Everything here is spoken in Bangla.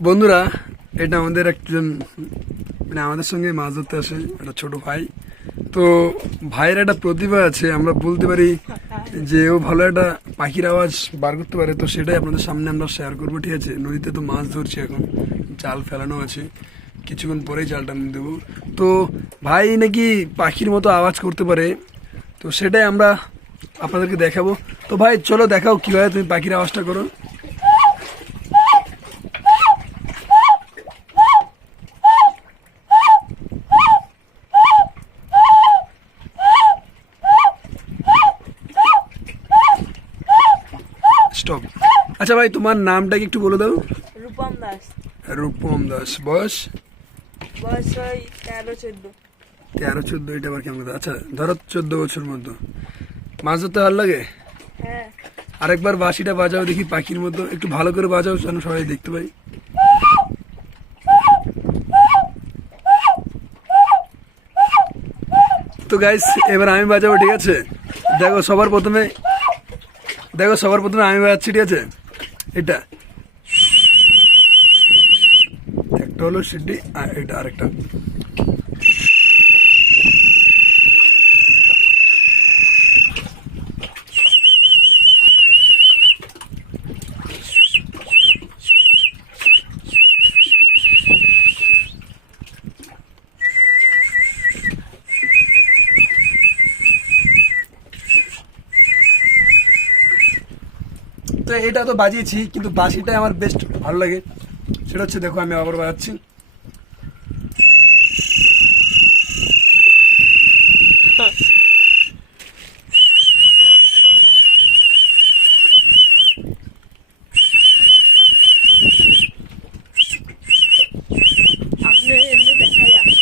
বন্ধুরা, এটা আমাদের একজন মানে আমাদের সঙ্গে মাছ ধরতে আসে একটা ছোট ভাই। তো ভাইয়ের একটা প্রতিভা আছে, আমরা বলতে পারি যে ও ভালো একটা পাখির আওয়াজ বার করতে পারে। তো সেটাই আপনাদের সামনে আমরা শেয়ার করবো, ঠিক আছে? নদীতে তো মাছ ধরছি, এখন জাল ফেলানো আছে, কিছুক্ষণ পরেই জালটা নিয়ে দেবো। তো ভাই নাকি পাখির মতো আওয়াজ করতে পারে, তো সেটাই আমরা আপনাদেরকে দেখাবো। তো ভাই চলো দেখাও কীভাবে তুমি পাখির আওয়াজটা করো। স্টপ। আচ্ছা ভাই, তোমার নামটা কি একটু বলে দাও? রূপম দাস। রূপম দাস। বয়স? বয়স ওই 13-14। 13-14, এটা আবার কেমন কথা? আচ্ছা ধরো 14 বছর মতো। মাছ ধরতে ভালো লাগে? হ্যাঁ। আরেকবার বাঁশিটা বাজাও দেখি পাখির মতো, একটু ভালো করে বাজাও যেন সবাই দেখতে পাই। তো গাইস, এবার আমি বাজাবো, ঠিক আছে? দেখো সবার প্রথমে আমি বাজাচ্ছি, ঠিক আছে? এটা একটা হলো সিডি, আর এটা আরেকটা। তো এটা তো বাজিয়েছি, কিন্তু বাঁশিটাই আমার বেস্ট ভালো লাগে। সেটা হচ্ছে, দেখো আমি আবার বাজাচ্ছি। আপনি এমনি দেখা যায়।